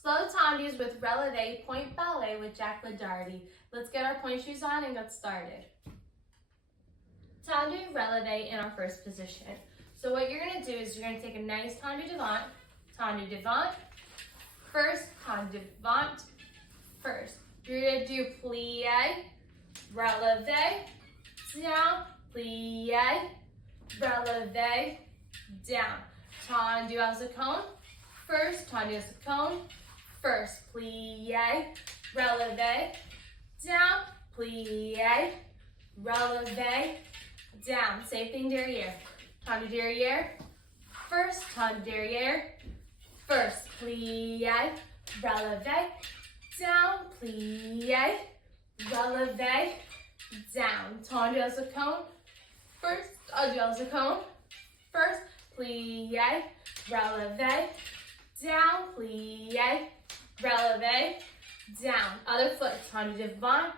Slow tendues with Releves Pointe Ballet with Jacklyn Dougherty. Let's get our pointe shoes on and get started. Tendu Releves in our first position. So what you're going to do is you're going to take a nice tendu devant, first, tendu devant, first. You're going to do plie, relevé, down, plie, relevé, down. Tendu as a cone, first, tendu as a cone, first, plie, relevé, down, plie, relevé, down. Same thing derrière. Tendu derrière, first, tendu derrière, first, plie, relevé, down, plie, relevé, down. Tendu as a cone, first, tendu as a cone, first, plie, relevé, down, plie, relevé, down. Other foot, tendu devant,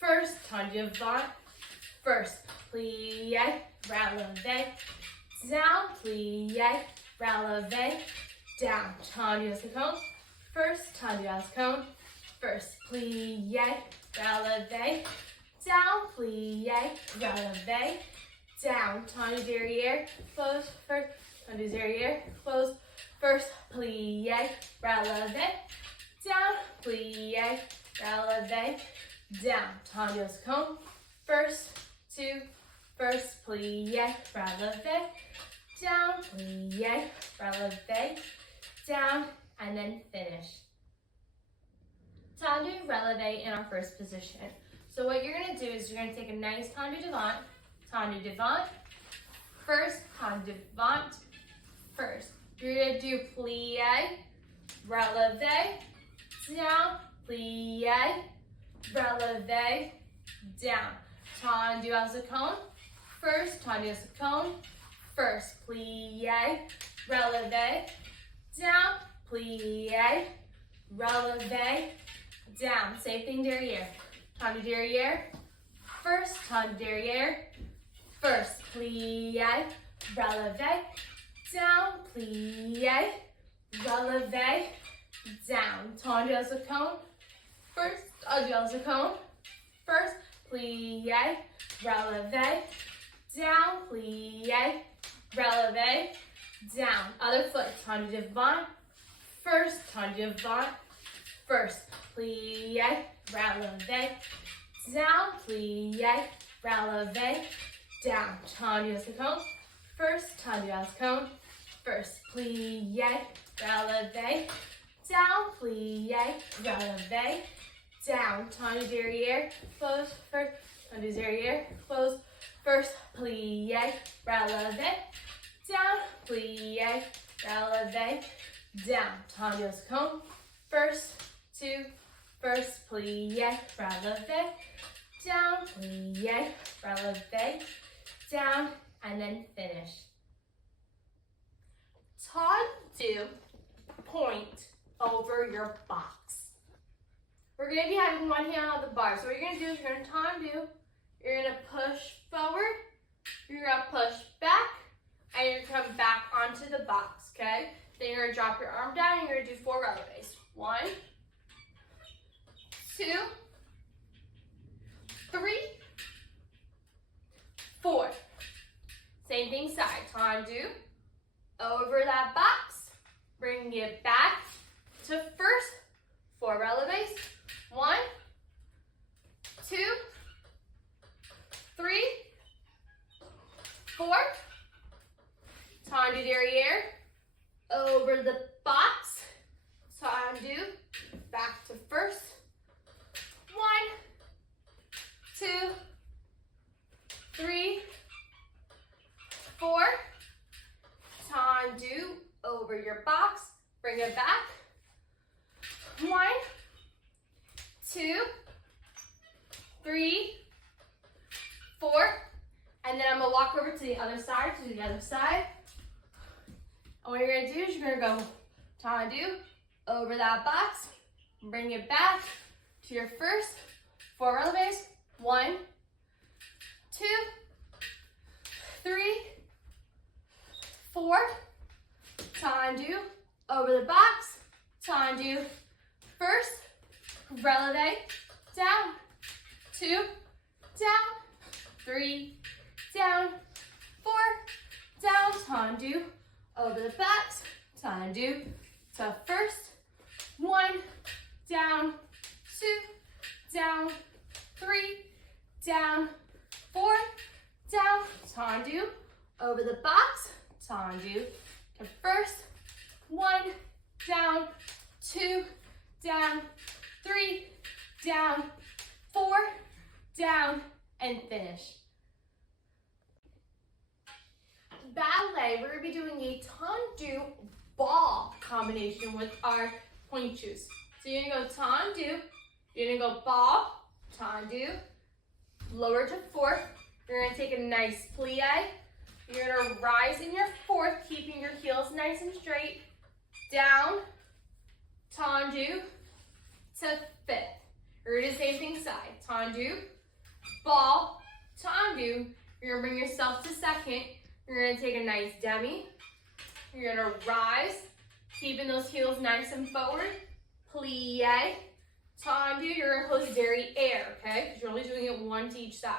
first, tendu devant, first, plie, relevé, down, plie, relevé, down. Tendu as a cone, first, tendu as a cone, first, plie, relevé, down, plie, relevé, down. Tendu derrière, close, first, tendu derrière, close, first, plie, relevé, down, plie, relevé, down. Tendu as a cone, first, two, first, plie, relevé, down, plie, relevé, down, and then finish. Tendu relevé in our first position. So what you're going to do is you're going to take a nice tendu devant, first, tendu devant, first. You're going to do plie, relevé, down, plie, relevé, down. Tendu as a cone, first, tendu as a cone, first, plie, relevé, down, plie, relevé, down. Same thing derrière. Tendu derrière, first, tendu derrière, first, plie, relevé, down, plie, relevé, down. Tendu as a cone, first, tendu as a cone, first, plie, relevé, down, plie, relevé, down. Other foot, tendu devant, first, tendu devant, first, plie, relevé, down, plie, relevé, down. Tendu as a cone, first, tendu as a cone, first, plie, relevé, down, plie, relevé, down. Tendu derrière, close, first, tendu derrière, close, first, plie, relevé, down, plie, relevé, down. Tendu as a cone, first, two, first, plie, relevé, down, plie, relevé, down, and then finish. Tendu point over your box. We're going to be having one hand on the bar. So what you're going to do is you're going to tendu, you're going to push forward, you're going to push back, and you're going to come back onto the box, okay? Then you're going to drop your arm down and you're going to do 4 releves. 1, 2, 3, 4. Same thing side. Tendu over that box, bring it back to first, 4 releves. 1, 2, 3, 4. Tendu derrière over the box. Tendu back to first. 1, 2, 3, 4. Tendu over your box. Bring it back. 1, 2, 3, 4. And then I'm going to walk over to the other side, And what you're going to do is you're going to go tendu over that box. Bring it back to your first 4 releves. 1, 2, 3, 4. Tendu over the box. tendu. First, releve, down, 2, down, 3, down, 4, down, tendu, over the backs, tendu. So first, 1, down, 2, down, 3, down, 4, down, tendu, over the box, tendu. So first, 1, down, 2, down, 3, down, 4, down, and finish. Ballet, we're going to be doing a tendu ball combination with our pointe shoes. So you're going to go tendu, you're going to go ball, tendu, lower to fourth. You're going to take a nice plie. You're going to rise in your fourth, keeping your heels nice and straight. Down, tendu, to fifth. You're going to do the same thing side. Tendu, ball, tendu. You're going to bring yourself to second. You're going to take a nice demi. You're going to rise, keeping those heels nice and forward. Plie, tendu. You're going to close derriere, okay? Because you're only doing it one to each side.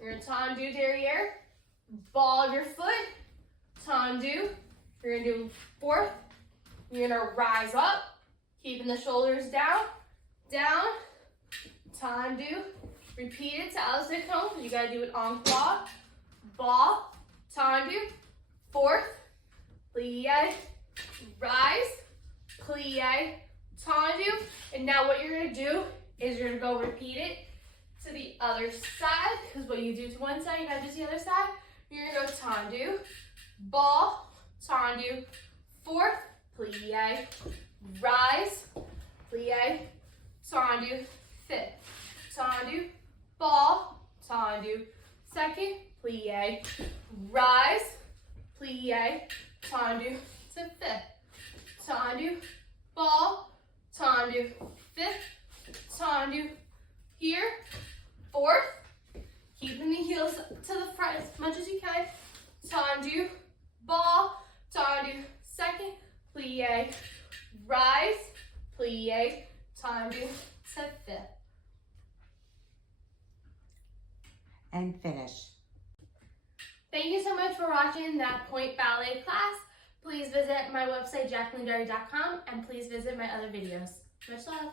You're going to tendu derriere. Ball of your foot, tendu. You're going to do fourth. You're going to rise up, keeping the shoulders down, down, tendu. Repeat it to Alistair Cone. You got to do it en croix. Ball, tendu, fourth, plie, rise, plie, tendu. And now what you're going to do is you're going to go repeat it to the other side, because what you do to one side, you got to do to the other side. You're going to go tendu, ball, tendu, fourth, plie, rise, plie, tendu, fifth, tendu, ball, tendu, second, plie, rise, plie, tendu, to fifth, tendu, ball, tendu, fifth, tendu, here, fourth, keeping the heels to the front as much as you can, tendu, ball, tendu, second, plie, rise, plie, tendu, to fifth. And finish. Thank you so much for watching that Pointe Ballet class. Please visit my website, JacklynDougherty.com, and please visit my other videos. Much love.